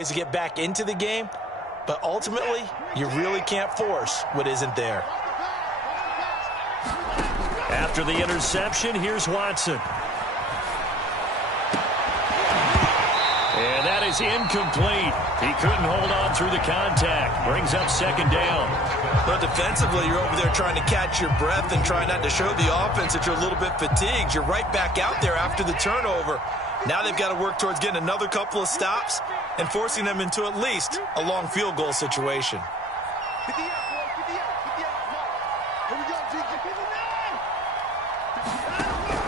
To get back into the game, but ultimately, you really can't force what isn't there. After the interception, here's Watson. And that is incomplete. He couldn't hold on through the contact. Brings up second down. But defensively, you're over there trying to catch your breath and try not to show the offense that you're a little bit fatigued. You're right back out there after the turnover. Now they've got to work towards getting another couple of stops and forcing them into at least a long field goal situation.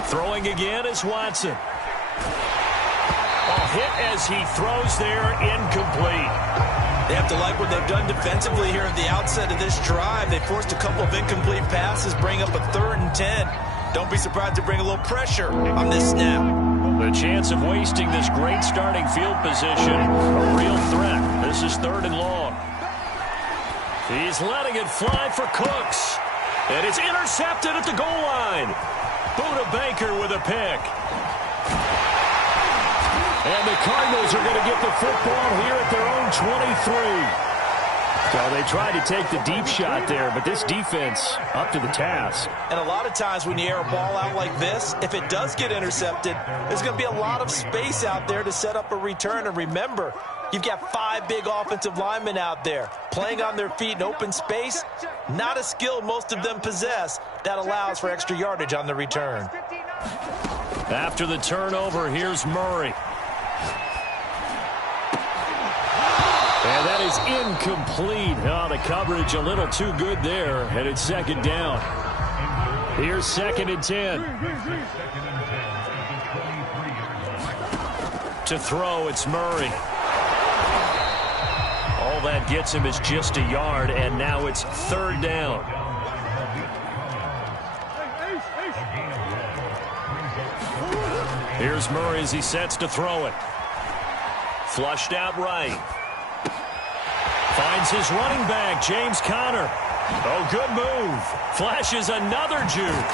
Throwing again is Watson. A hit as he throws there, incomplete. They have to like what they've done defensively here at the outset of this drive. They forced a couple of incomplete passes, bring up a 3rd and 10. Don't be surprised to bring a little pressure on this snap. The chance of wasting this great starting field position, a real threat. This is 3rd and long. He's letting it fly for Cooks. And it's intercepted at the goal line. Buda Baker with a pick. And the Cardinals are going to get the football here at their own 23. So they tried to take the deep shot there, but this defense up to the task. And a lot of times when you air a ball out like this, if it does get intercepted, there's going to be a lot of space out there to set up a return. And remember, you've got 5 big offensive linemen out there playing on their feet in open space. Not a skill most of them possess that allows for extra yardage on the return. After the turnover, here's Murray. And that is incomplete. Oh, the coverage a little too good there, and it's second down. Here's 2nd and 10. To throw, it's Murray. All that gets him is just a yard, and now it's 3rd down. Here's Murray as he sets to throw it. Flushed out right. Finds his running back, James Conner. Oh, good move. Flashes another juke.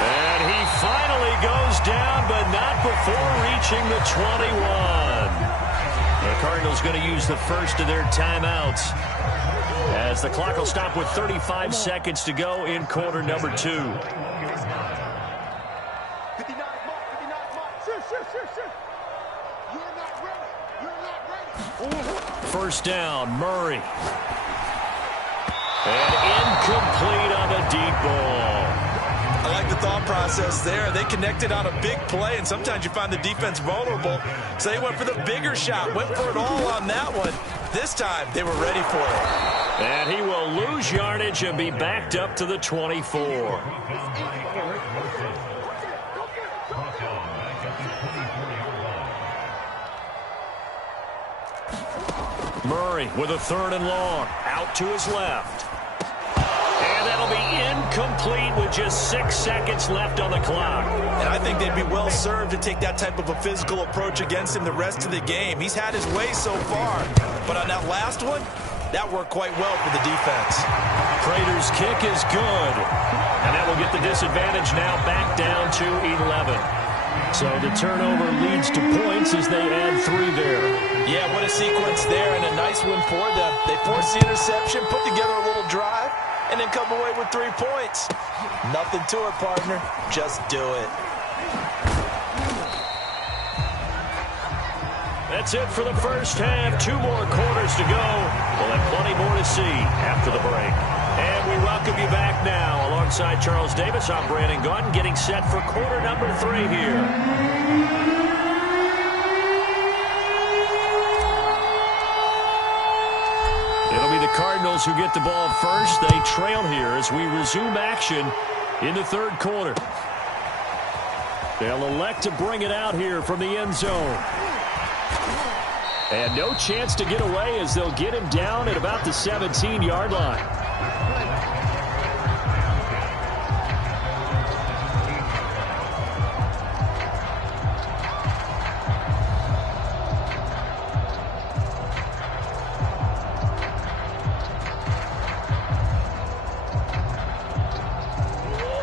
And he finally goes down, but not before reaching the 21. The Cardinals going to use the first of their timeouts as the clock will stop with 35 seconds to go in quarter number 2. First down, Murray. And incomplete on the deep ball. I like the thought process there. They connected on a big play, and sometimes you find the defense vulnerable. So they went for the bigger shot, went for it all on that one. This time, they were ready for it. And he will lose yardage and be backed up to the 24. Murray with a 3rd and long. Out to his left. And that'll be incomplete with just 6 seconds left on the clock. And I think they'd be well served to take that type of a physical approach against him the rest of the game. He's had his way so far. But on that last one, that worked quite well for the defense. Prater's kick is good. And that will get the disadvantage now back down to 11. So the turnover leads to points as they add 3 there. Yeah, what a sequence there, and a nice one for them. They forced the interception, put together a little drive, and then come away with 3 points. Nothing to it, partner. Just do it. That's it for the first half. 2 more quarters to go. We'll have plenty more to see after the break. And we welcome you back now. Alongside Charles Davis, I'm Brandon Gaudin, getting set for quarter number 3 here. It'll be the Cardinals who get the ball first. They trail here as we resume action in the 3rd quarter. They'll elect to bring it out here from the end zone. And no chance to get away as they'll get him down at about the 17-yard line.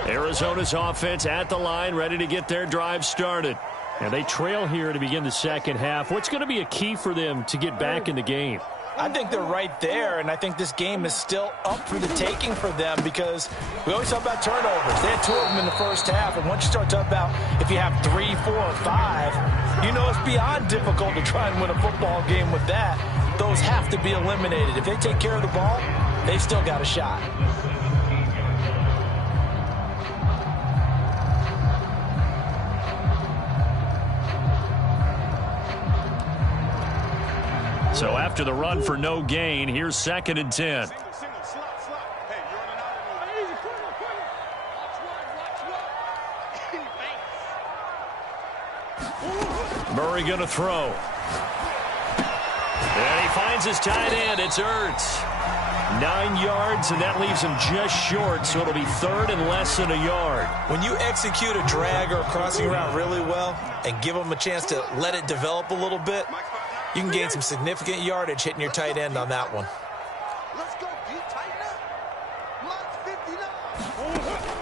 Arizona's offense at the line, ready to get their drive started. And they trail here to begin the second half. What's going to be a key for them to get back in the game? I think they're right there, and I think this game is still up for the taking for them because we always talk about turnovers. They had 2 of them in the first half, and once you start talking about if you have 3, 4, or 5, you know it's beyond difficult to try and win a football game with that. Those have to be eliminated. If they take care of the ball, they've still got a shot. So after the run for no gain, here's 2nd and 10. Murray going to throw. And he finds his tight end. It's Ertz. 9 yards, and that leaves him just short, so it'll be 3rd and less than a yard. When you execute a drag or a crossing route really well and give them a chance to let it develop a little bit, you can gain some significant yardage hitting your tight end on that one.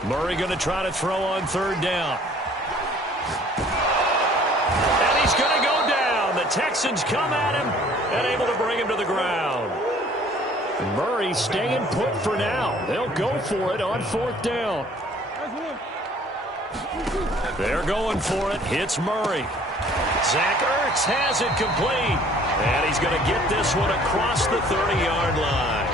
Murray going to try to throw on 3rd down. And he's going to go down. The Texans come at him and able to bring him to the ground. Murray staying put for now. They'll go for it on 4th down. They're going for it. Hits Murray. Zach Ertz has it complete. And he's going to get this one across the 30-yard line.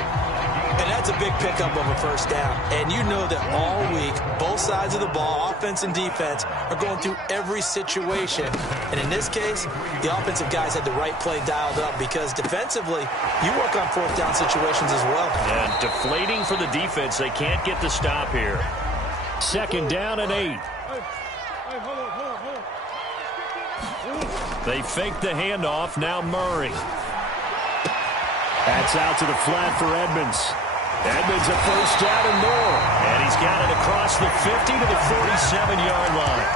And that's a big pickup of a 1st down. And you know that all week, both sides of the ball, offense and defense, are going through every situation. And in this case, the offensive guys had the right play dialed up because defensively, you work on 4th down situations as well. And deflating for the defense. They can't get the stop here. 2nd down and 8. They fake the handoff. Now Murray. That's out to the flat for Edmonds. Edmonds a 1st down and more. And he's got it across the 50 to the 47-yard line.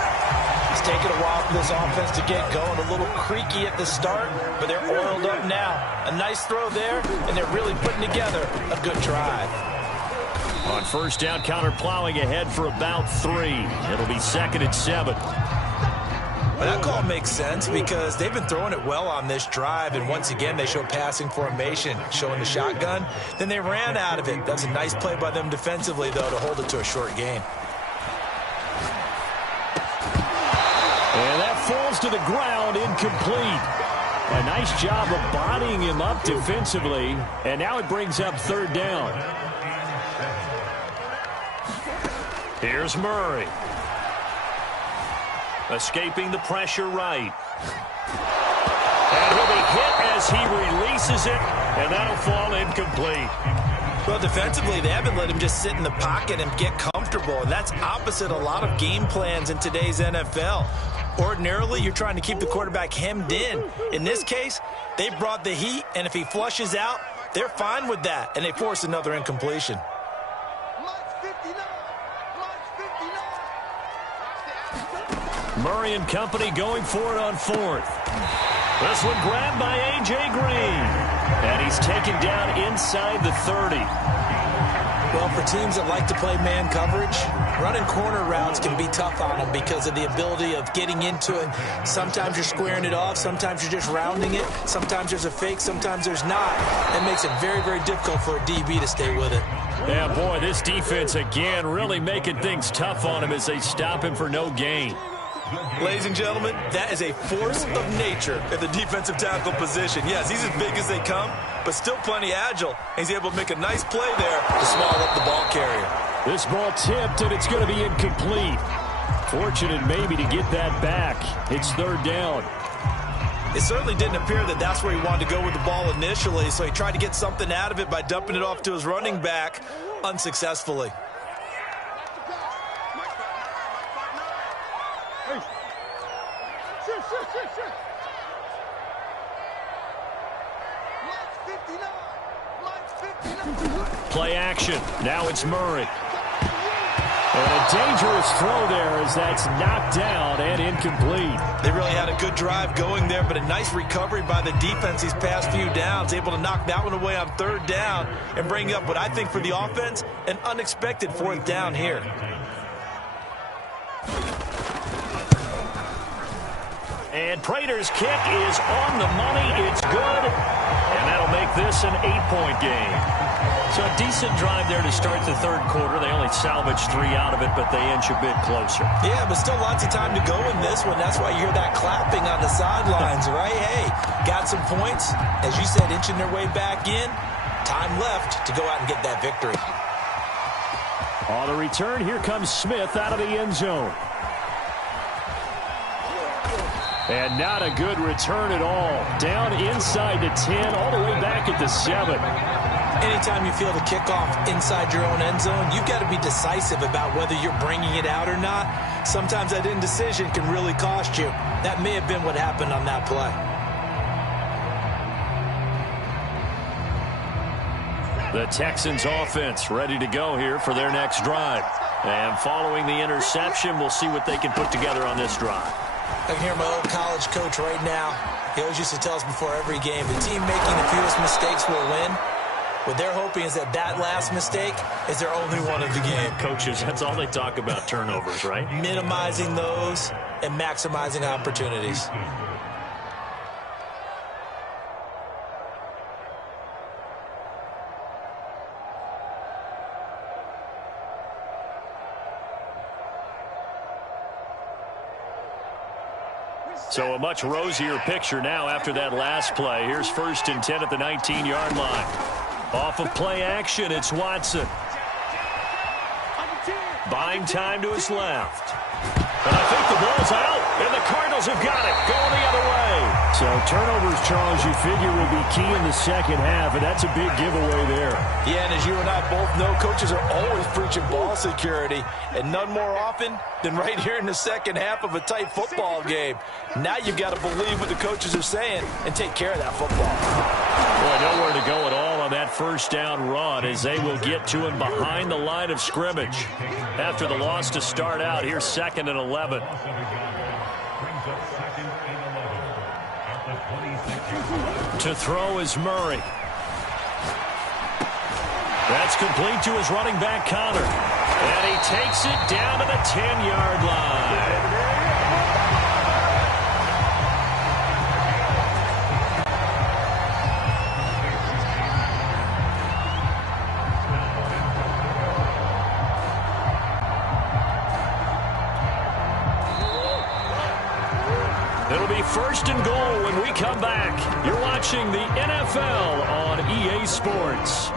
It's taken a while for this offense to get going. A little creaky at the start, but they're oiled up now. A nice throw there, and they're really putting together a good drive. On 1st down, counter plowing ahead for about 3. It'll be 2nd and 7. Well, that call makes sense because they've been throwing it well on this drive, and once again, they show passing formation, showing the shotgun. Then they ran out of it. That's a nice play by them defensively, though, to hold it to a short gain. And that falls to the ground, incomplete. A nice job of bodying him up defensively, and now it brings up 3rd down. Here's Murray. Escaping the pressure right. And he'll be hit as he releases it, and that'll fall incomplete. Well, defensively, they haven't let him just sit in the pocket and get comfortable, and that's opposite a lot of game plans in today's NFL. Ordinarily, you're trying to keep the quarterback hemmed in. In this case, they brought the heat, and if he flushes out, they're fine with that, and they force another incompletion. Murray and company going for it on 4th. This one grabbed by A.J. Green. And he's taken down inside the 30. Well, for teams that like to play man coverage, running corner routes can be tough on them because of the ability of getting into it. Sometimes you're squaring it off. Sometimes you're just rounding it. Sometimes there's a fake. Sometimes there's not. It makes it very, very difficult for a DB to stay with it. Yeah, boy, this defense, again, really making things tough on him as they stop him for no gain. Ladies and gentlemen, that is a force of nature at the defensive tackle position. Yes, he's as big as they come, but still plenty agile. He's able to make a nice play there to small up the ball carrier. This ball tipped, and it's going to be incomplete. Fortunate maybe to get that back. It's 3rd down. It certainly didn't appear that that's where he wanted to go with the ball initially, so he tried to get something out of it by dumping it off to his running back unsuccessfully. Play action. Now it's Murray. And a dangerous throw there as that's knocked down and incomplete. They really had a good drive going there, but a nice recovery by the defense these past few downs, able to knock that one away on 3rd down and bring up what I think for the offense, an unexpected 4th down here. And Prater's kick is on the money. It's good. And that'll make this an 8-point game. So a decent drive there to start the third quarter. They only salvaged 3 out of it, but they inch a bit closer. Yeah, but still lots of time to go in this one. That's why you hear that clapping on the sidelines, right? Hey, got some points. As you said, inching their way back in. Time left to go out and get that victory. On the return, here comes Smith out of the end zone. And not a good return at all. Down inside the 10, all the way back at the 7. Anytime you feel the kickoff inside your own end zone, you've got to be decisive about whether you're bringing it out or not. Sometimes that indecision can really cost you. That may have been what happened on that play. The Texans offense ready to go here for their next drive. And following the interception, we'll see what they can put together on this drive. I can hear my old college coach right now. He always used to tell us before every game, the team making the fewest mistakes will win. What they're hoping is that last mistake is their only one of the game. Coaches, that's all they talk about, turnovers, right? Minimizing those and maximizing opportunities. So a much rosier picture now after that last play. Here's 1st and 10 at the 19-yard line. Off of play action, it's Watson. Buying time to his left. And I think the ball's out, and the Cardinals have got it, going the other way. So turnovers, Charles, you figure will be key in the second half, and that's a big giveaway there. Yeah, and as you and I both know, coaches are always preaching ball security, and none more often than right here in the second half of a tight football game. Now you've got to believe what the coaches are saying and take care of that football. Boy, nowhere to go at all on that first down run as they will get to him behind the line of scrimmage. After the loss to start out, here's 2nd and 11. To throw is Murray. That's complete to his running back, Connor. And he takes it down to the 10-yard line. It'll be 1st and goal when we come back. You're watching the NFL on EA Sports.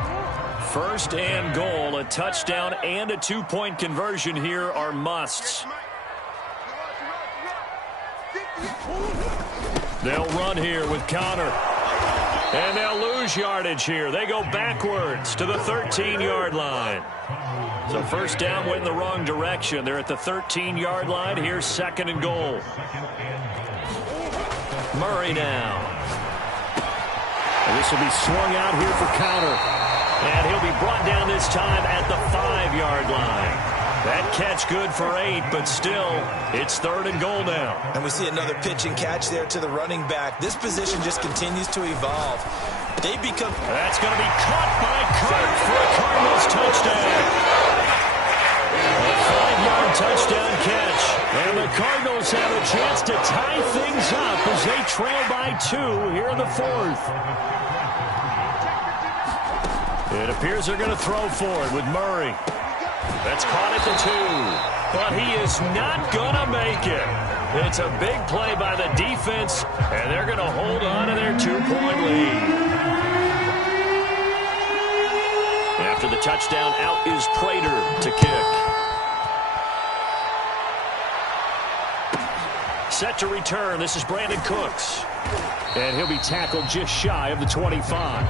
1st and goal, a touchdown and a 2-point conversion here are musts. They'll run here with Connor. And they'll lose yardage here. They go backwards to the 13-yard line. So 1st down went in the wrong direction. They're at the 13-yard line. Here's 2nd and goal. Murray now. And this will be swung out here for Connor. And he'll be brought down this time at the 5-yard line. That catch good for 8, but still, it's 3rd and goal now. And we see another pitch and catch there to the running back. This position just continues to evolve. They become... That's going to be caught by Kirk for a Cardinals touchdown. A 5-yard touchdown catch. And the Cardinals have a chance to tie things up as they trail by 2 here in the 4th. It appears they're going to throw for it with Murray. That's caught at the 2. But he is not going to make it. It's a big play by the defense, and they're going to hold on to their 2-point lead. After the touchdown, out is Prater to kick. Set to return. This is Brandon Cooks. And he'll be tackled just shy of the 25.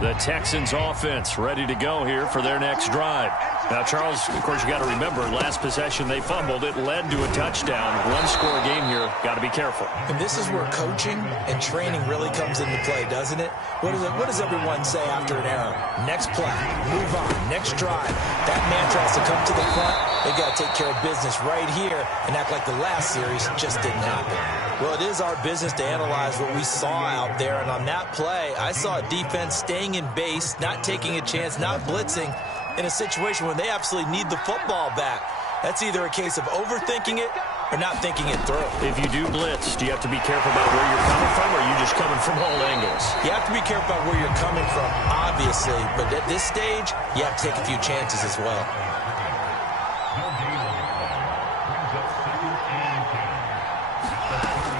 The Texans offense ready to go here for their next drive. Now, Charles, of course, you got to remember, last possession they fumbled. It led to a touchdown. One-score game here. Got to be careful. And this is where coaching and training really comes into play, doesn't it? What does everyone say after an error? Next play, move on, next drive. That mantra has to to come to the front, they got to take care of business right here and act like the last series just didn't happen. Well, it is our business to analyze what we saw out there, and on that play, I saw a defense staying in base, not taking a chance, not blitzing in a situation where they absolutely need the football back. That's either a case of overthinking it or not thinking it through. If you do blitz, do you have to be careful about where you're coming from, or are you just coming from all angles? You have to be careful about where you're coming from, obviously, but at this stage, you have to take a few chances as well.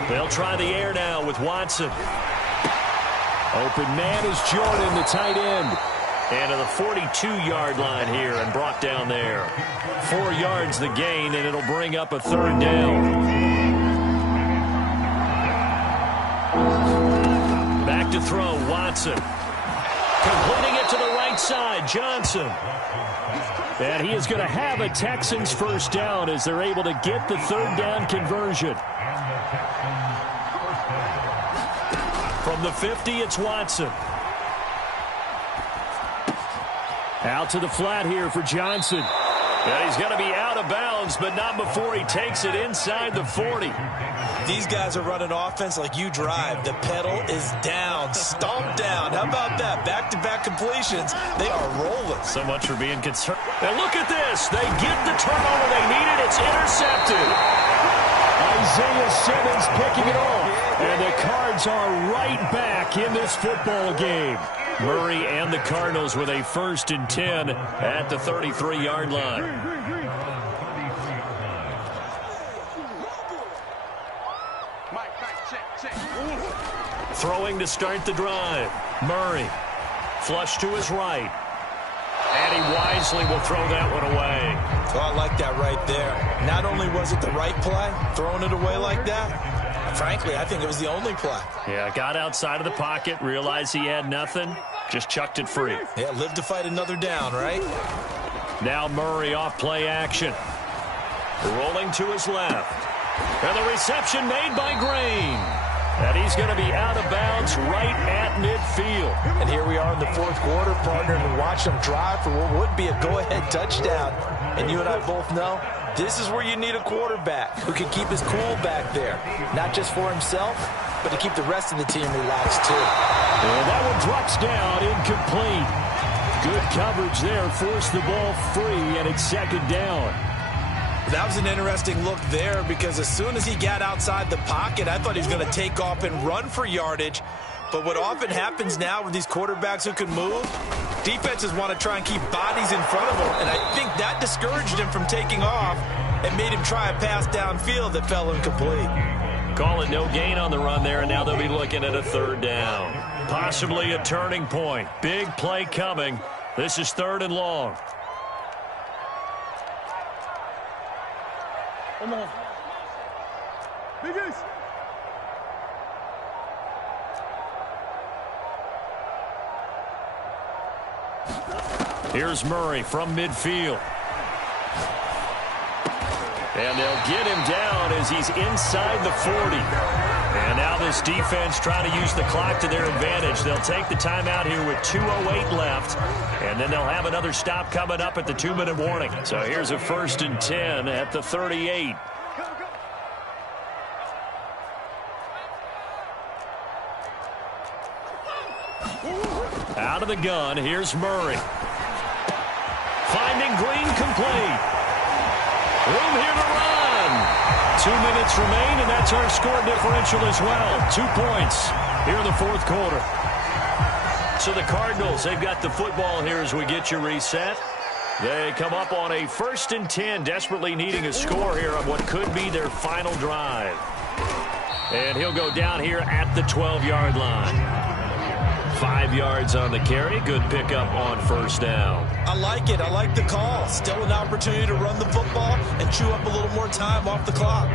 They'll try the air now with Watson. Open man is Jordan, the tight end. And to the 42-yard line here and brought down there. 4 yards the gain, and it'll bring up a third down. Back to throw, Watson. Completing it to the right side, Johnson. And he is going to have a Texans first down as they're able to get the third down conversion. From the 50, it's Watson. Out to the flat here for Johnson. And he's going to be out of bounds, but not before he takes it inside the 40. These guys are running offense like you drive. The pedal is down, stomped down. How about that? Back-to-back completions. They are rolling. So much for being concerned. And look at this. They get the turnover they needed. It's intercepted. Isaiah Simmons picking it off. And the Cards are right back in this football game. Murray and the Cardinals with a 1st and 10 at the 33-yard line. Throwing to start the drive. Murray. Flush to his right. And he wisely will throw that one away. Oh, I like that right there. Not only was it the right play, throwing it away like that, frankly, I think it was the only play. Yeah, got outside of the pocket, realized he had nothing, just chucked it free. Yeah, live to fight another down, right? Now Murray off play action. Rolling to his left. And the reception made by Green. And he's going to be out of bounds right at midfield. And here we are in the 4th quarter, partner, and watch them drive for what would be a go-ahead touchdown. And you and I both know this is where you need a quarterback who can keep his cool back there. Not just for himself, but to keep the rest of the team relaxed, too. And that one drops down, incomplete. Good coverage there, forced the ball free, and it's 2nd down. That was an interesting look there because as soon as he got outside the pocket, I thought he was going to take off and run for yardage. But what often happens now with these quarterbacks who can move, defenses want to try and keep bodies in front of him, and I think that discouraged him from taking off and made him try a pass downfield that fell incomplete. Call it no gain on the run there, and now they'll be looking at a 3rd down. Possibly a turning point. Big play coming. This is 3rd and long. Come on. Biggest. Here's Murray from midfield. And they'll get him down as he's inside the 40. And now this defense trying to use the clock to their advantage. They'll take the timeout here with 2:08 left. And then they'll have another stop coming up at the 2-minute warning. So here's a 1st and 10 at the 38. Out of the gun, here's Murray. Finding Green complete. Room here to run. 2 minutes remain, and that's our score differential as well. 2 points here in the 4th quarter. So the Cardinals, they've got the football here as we get you reset. They come up on a 1st and 10, desperately needing a score here on what could be their final drive. And he'll go down here at the 12-yard line. 5 yards on the carry. Good pickup on 1st down. I like it. I like the call. Still an opportunity to run the football and chew up a little more time off the clock.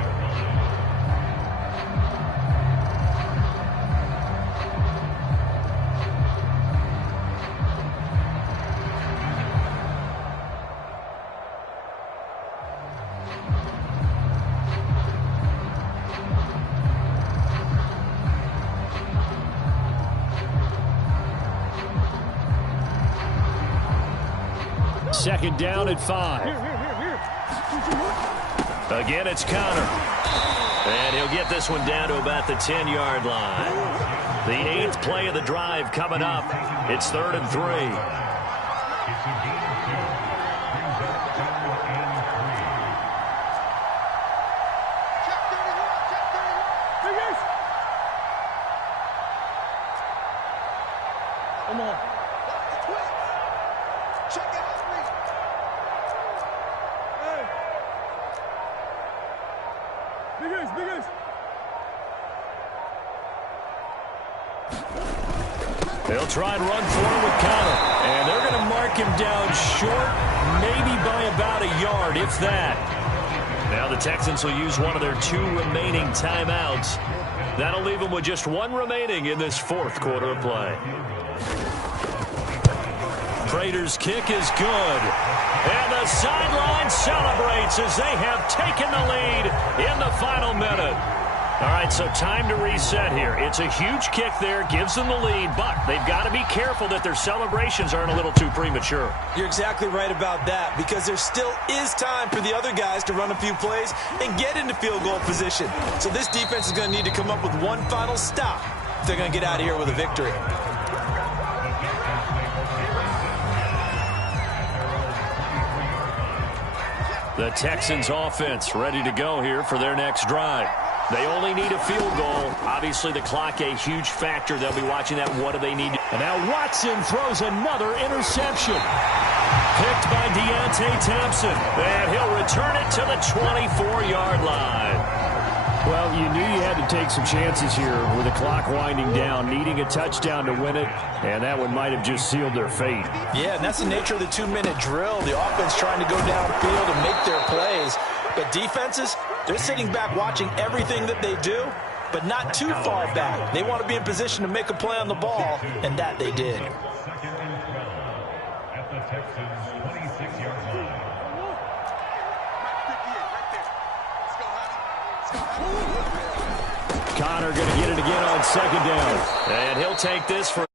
Second down at 5. Again, it's Conner. And he'll get this one down to about the 10-yard line. The 8th play of the drive coming up. It's 3rd and 3. Come on. Check it out. Hey. Big ace. They'll try and run forward with Conner. And they're going to mark him down short, maybe by about a yard, if that. Now the Texans will use one of their 2 remaining timeouts. That'll leave them with just 1 remaining in this 4th quarter of play. Prater's kick is good. And the sideline celebrates as they have taken the lead in the final minute. All right, so time to reset here. It's a huge kick there, gives them the lead, but they've got to be careful that their celebrations aren't a little too premature. You're exactly right about that, because there still is time for the other guys to run a few plays and get into field goal position. So this defense is going to need to come up with one final stop if they're going to get out of here with a victory. The Texans offense ready to go here for their next drive. They only need a field goal. Obviously, the clock a huge factor. They'll be watching that. What do they need? And now Watson throws another interception. Picked by Deontay Thompson. And he'll return it to the 24-yard line. Well, you knew you had to take some chances here with the clock winding down, needing a touchdown to win it, and that one might have just sealed their fate. Yeah, and that's the nature of the 2-minute drill. The offense trying to go downfield and make their plays. But defenses, they're sitting back watching everything that they do, but not too far back. They want to be in position to make a play on the ball, and that they did. Conner going to get it again on 2nd down. And he'll take this for